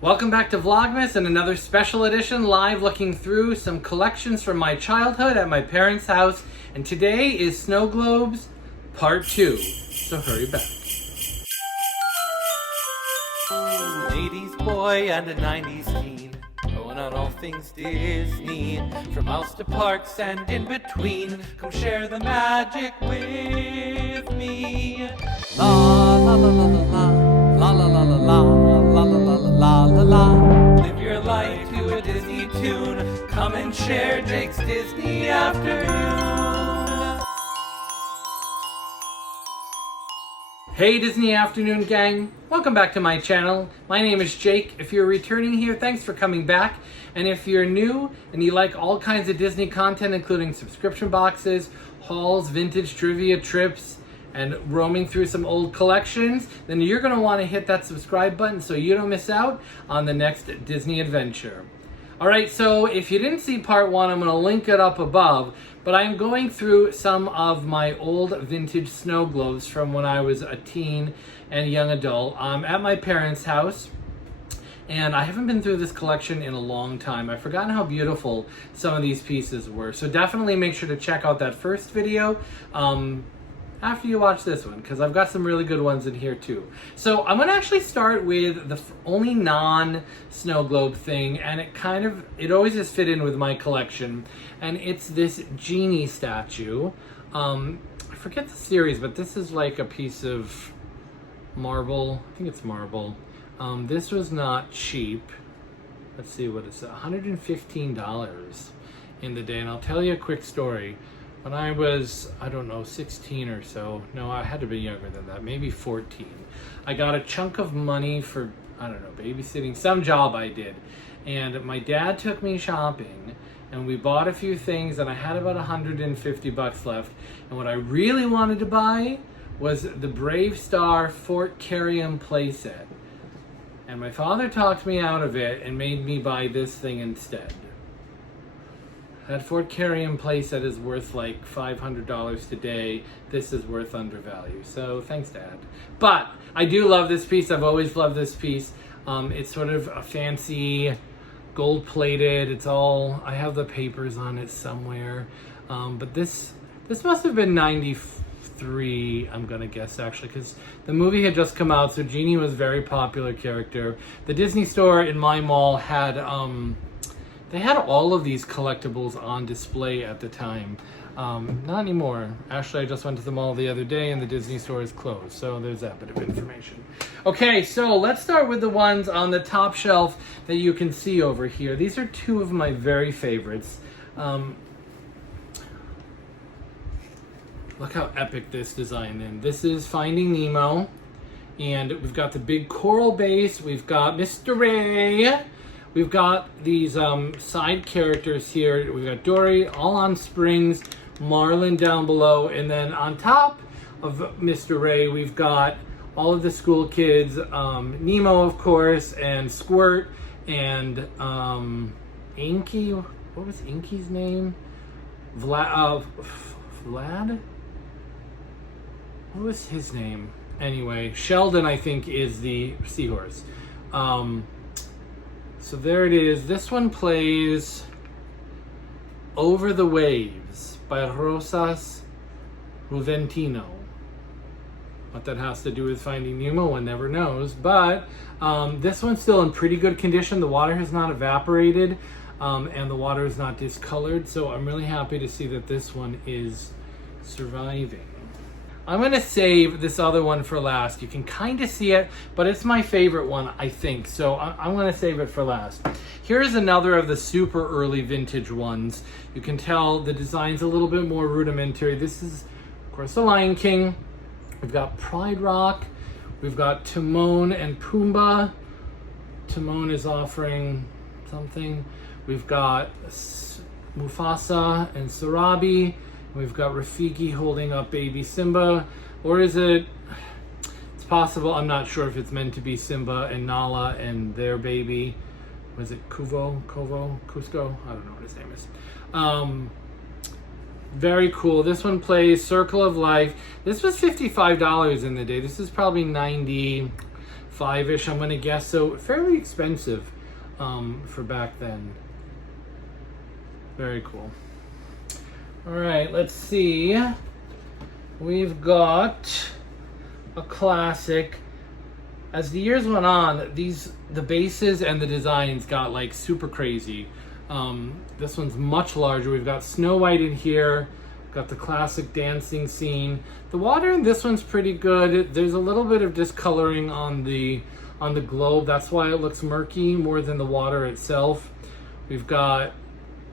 Welcome back to Vlogmas and another special edition live looking through some collections from my childhood at my parents' house. And today is Snow Globes Part 2. So hurry back. An 80s boy and a 90s teen, going on all things Disney, from house to parks and in between. Come share the magic with me. La la la la la la la la la la la la la la la la. Live your life to a Disney tune. Come and share Jake's Disney afternoon. Hey Disney Afternoon gang, welcome back to my channel. My name is Jake. If you're returning here, thanks for coming back. And if you're new and you like all kinds of Disney content, including subscription boxes, hauls, vintage trivia, trips, and roaming through some old collections, then you're going to want to hit that subscribe button so you don't miss out on the next Disney adventure. Alright, so if you didn't see part 1, I'm going to link it up above, but I'm going through some of my old vintage snow globes from when I was a teen and young adult at my parents' house. And I haven't been through this collection in a long time. I've forgotten how beautiful some of these pieces were. So definitely make sure to check out that first video after you watch this one, because I've got some really good ones in here too. So I'm going to actually start with the only non-snow globe thing, and it always has fit in with my collection, and it's this Genie Statue. I forget the series, but this is like a piece of marble. I think it's marble. This was not cheap. Let's see, what is it? $115 in the day, and I'll tell you a quick story. When I was, 16 or so, no, I had to be younger than that, maybe 14. I got a chunk of money for, babysitting, some job I did. And my dad took me shopping, and we bought a few things, and I had about $150 left. And what I really wanted to buy was the Brave Star Fort Carrium playset. And my father talked me out of it and made me buy this thing instead. That Fort Carrium playset is worth like $500 today. This is worth undervalue. So thanks, Dad. But I do love this piece. I've always loved this piece. It's sort of a fancy, gold-plated. It's all, I have the papers on it somewhere. But this must have been 93, I'm gonna guess actually, because the movie had just come out. So Genie was a very popular character. The Disney store in my mall had, they had all of these collectibles on display at the time. Not anymore. Actually, I just went to the mall the other day and the Disney store is closed. So there's that bit of information. Okay, so let's start with the ones on the top shelf that you can see over here. These are two of my very favorites. Look how epic this design is. This is Finding Nemo. And we've got the big coral base. We've got Mr. Ray. We've got these side characters here. We've got Dory, all on springs, Marlin down below, and then on top of Mr. Ray, we've got all of the school kids, Nemo, of course, and Squirt, and Inky. What was Inky's name? Vlad? What was his name? Anyway, Sheldon, I think, is the seahorse. So there it is. This one plays Over the Waves by Rosas Ruventino. What that has to do with Finding Nemo, one never knows. But this one's still in pretty good condition. The water has not evaporated and the water is not discolored. So I'm really happy to see that this one is surviving. I'm going to save this other one for last. You can kind of see it, but it's my favorite one, I think. So I'm going to save it for last. Here's another of the super early vintage ones. You can tell the design's a little bit more rudimentary. This is, of course, The Lion King. We've got Pride Rock. We've got Timon and Pumbaa. Timon is offering something. We've got Mufasa and Sarabi. We've got Rafiki holding up baby Simba, or is it, it's possible, I'm not sure if it's meant to be Simba and Nala and their baby. Was it Cusco? I don't know what his name is. Very cool. This one plays Circle of Life. This was $55 in the day. This is probably 90, 5-ish, I'm gonna guess. So fairly expensive for back then. Very cool. All right, let's see. We've got a classic. As the years went on, the bases and the designs got like super crazy. This one's much larger. We've got Snow White in here. Got the classic dancing scene. The water in this one's pretty good. There's a little bit of discoloring on the globe. That's why it looks murky more than the water itself. We've got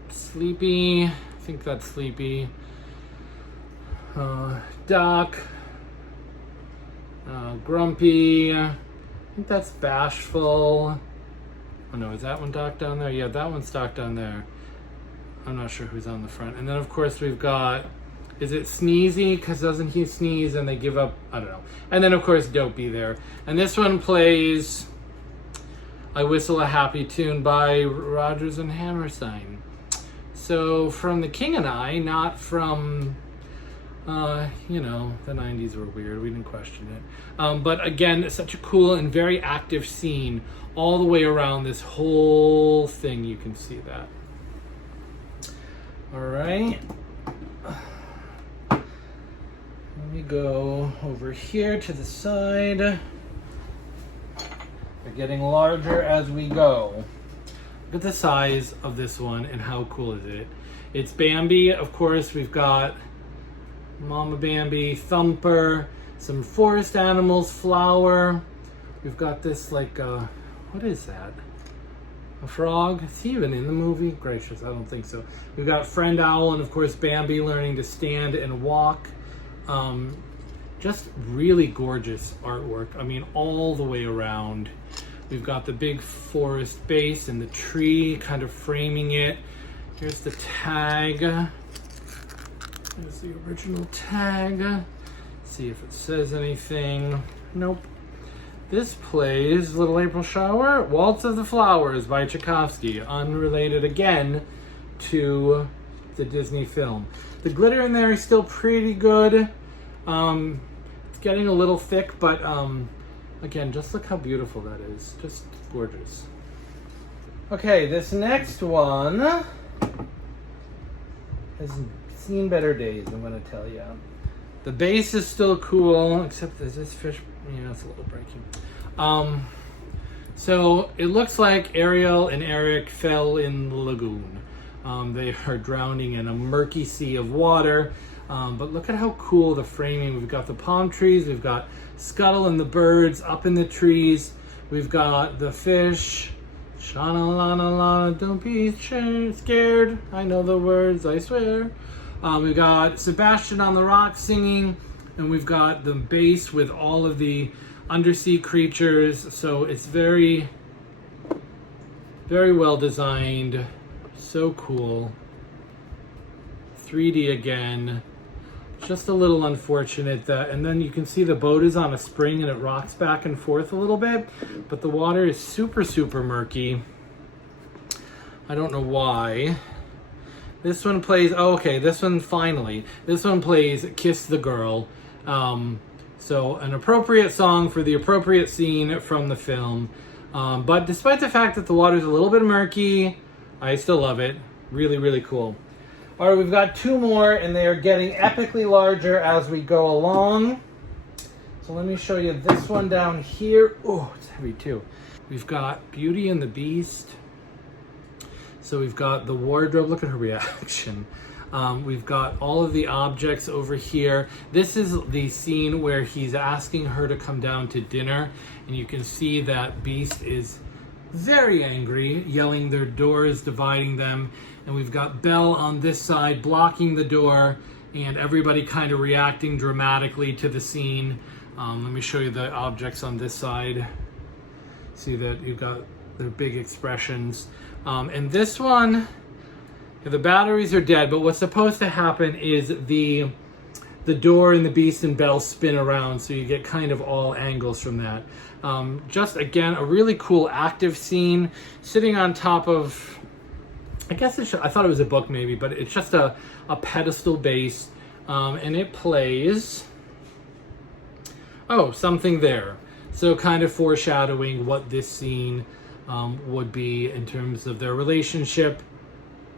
Sleepy. I think that's Sleepy. Duck. Grumpy. I think that's Bashful. Oh no, is that one docked down there? Yeah, that one's docked down there. I'm not sure who's on the front. And then of course we've got, is it Sneezy? Because doesn't he sneeze and they give up? I don't know. And then of course Dopey there. And this one plays I Whistle a Happy Tune by Rodgers and Hammerstein. So from The King and I, not from, you know, the 90s were weird. We didn't question it. But again, such a cool and very active scene all the way around this whole thing. You can see that. All right. Let me go over here to the side. They're getting larger as we go. Look at the size of this one and how cool is it. It's Bambi, of course. We've got Mama Bambi, Thumper, some forest animals, Flower. We've got this like, what is that? A frog? Is he even in the movie? Gracious, I don't think so. We've got Friend Owl and of course Bambi learning to stand and walk. Just really gorgeous artwork. I mean, all the way around. We've got the big forest base and the tree kind of framing it. Here's the tag. There's the original tag. See if it says anything. Nope. This plays Little April Shower, Waltz of the Flowers by Tchaikovsky, unrelated again to the Disney film. The glitter in there is still pretty good. It's getting a little thick, but again, just look how beautiful that is. Just gorgeous. Okay, this next one has seen better days, I'm gonna tell you. The base is still cool, except there's this fish, you know, it's a little breaking. So it looks like Ariel and Eric fell in the lagoon. They are drowning in a murky sea of water. But look at how cool the framing. We've got the palm trees, we've got Scuttle and the birds up in the trees. We've got the fish. Shana lana lana, don't be scared. I know the words, I swear. We've got Sebastian on the rock singing, and we've got the base with all of the undersea creatures. So it's very, very well designed. So cool. 3D again. Just a little unfortunate that, and then you can see the boat is on a spring and it rocks back and forth a little bit, but the water is super, super murky. I don't know why. This one plays, oh, okay, this one finally. This one plays Kiss the Girl. So an appropriate song for the appropriate scene from the film. But despite the fact that the water's a little bit murky, I still love it. Really, really cool. All right, we've got two more, and they are getting epically larger as we go along. So let me show you this one down here. Oh, it's heavy too. We've got Beauty and the Beast. So we've got the wardrobe. Look at her reaction. We've got all of the objects over here. This is the scene where he's asking her to come down to dinner, and you can see that Beast is very angry, yelling their doors, dividing them. And we've got Belle on this side blocking the door, and everybody kind of reacting dramatically to the scene. Let me show you the objects on this side. See that you've got their big expressions. And this one, the batteries are dead, but what's supposed to happen is the door and the Beast and Belle spin around, so you get kind of all angles from that. Just again, a really cool active scene, sitting on top of, I guess I thought it was a book maybe, but it's just a pedestal base, and it plays, oh, Something There. So kind of foreshadowing what this scene would be in terms of their relationship.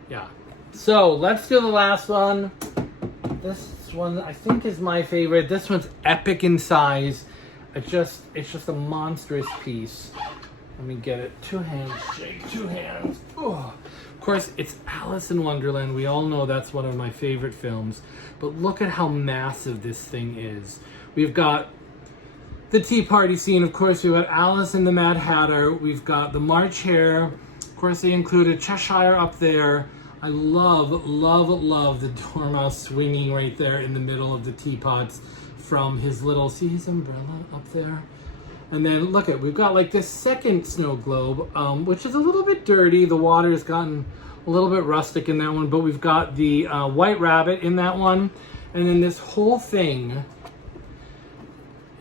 Yeah. So let's do the last one. This one I think is my favorite. This one's epic in size. It's just a monstrous piece. Let me get it. 2 hands, Jake. 2 hands. Oh. Of course, it's Alice in Wonderland. We all know that's one of my favorite films. But look at how massive this thing is. We've got the tea party scene, of course. We've got Alice and the Mad Hatter. We've got the March Hare. Of course, they included Cheshire up there. I love the Dormouse swinging right there in the middle of the teapots from his little, see his umbrella up there? And then look at, we've got like this second snow globe, which is a little bit dirty. The water has gotten a little bit rustic in that one, but we've got the White Rabbit in that one. And then this whole thing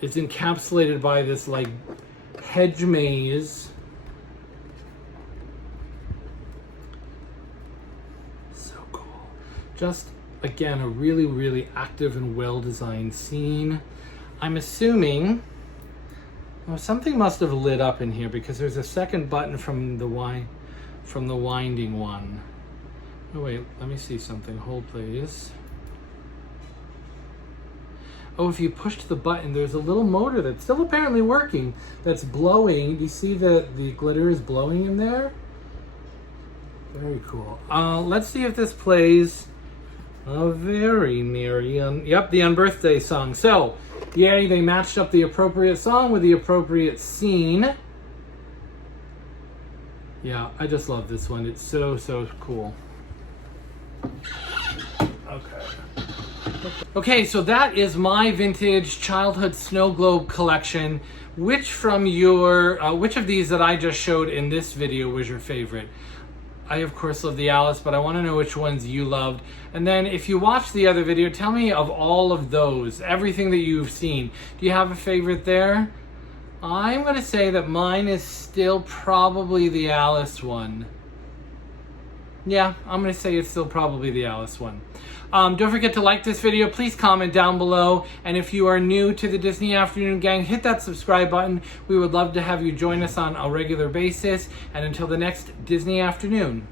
is encapsulated by this like hedge maze. So cool. Just, again, a really active and well-designed scene. I'm assuming something must have lit up in here because there's a second button from the winding one. Oh wait, let me see something. Hold please. Oh, if you push the button, there's a little motor that's still apparently working that's blowing. You see that the glitter is blowing in there? Very cool. Let's see if this plays a very merry, the Unbirthday song. So, yay, they matched up the appropriate song with the appropriate scene. Yeah, I just love this one. It's so cool. Okay, so that is my vintage childhood snow globe collection. Which of these that I just showed in this video was your favorite? I, of course, love the Alice, but I want to know which ones you loved. And then if you watched the other video, tell me of all of those, everything that you've seen. Do you have a favorite there? I'm going to say that mine is still probably the Alice one. Yeah, I'm going to say it's still probably the Alice one. Don't forget to like this video. Please comment down below. And if you are new to the Disney Afternoon Gang, hit that subscribe button. We would love to have you join us on a regular basis. And until the next Disney Afternoon.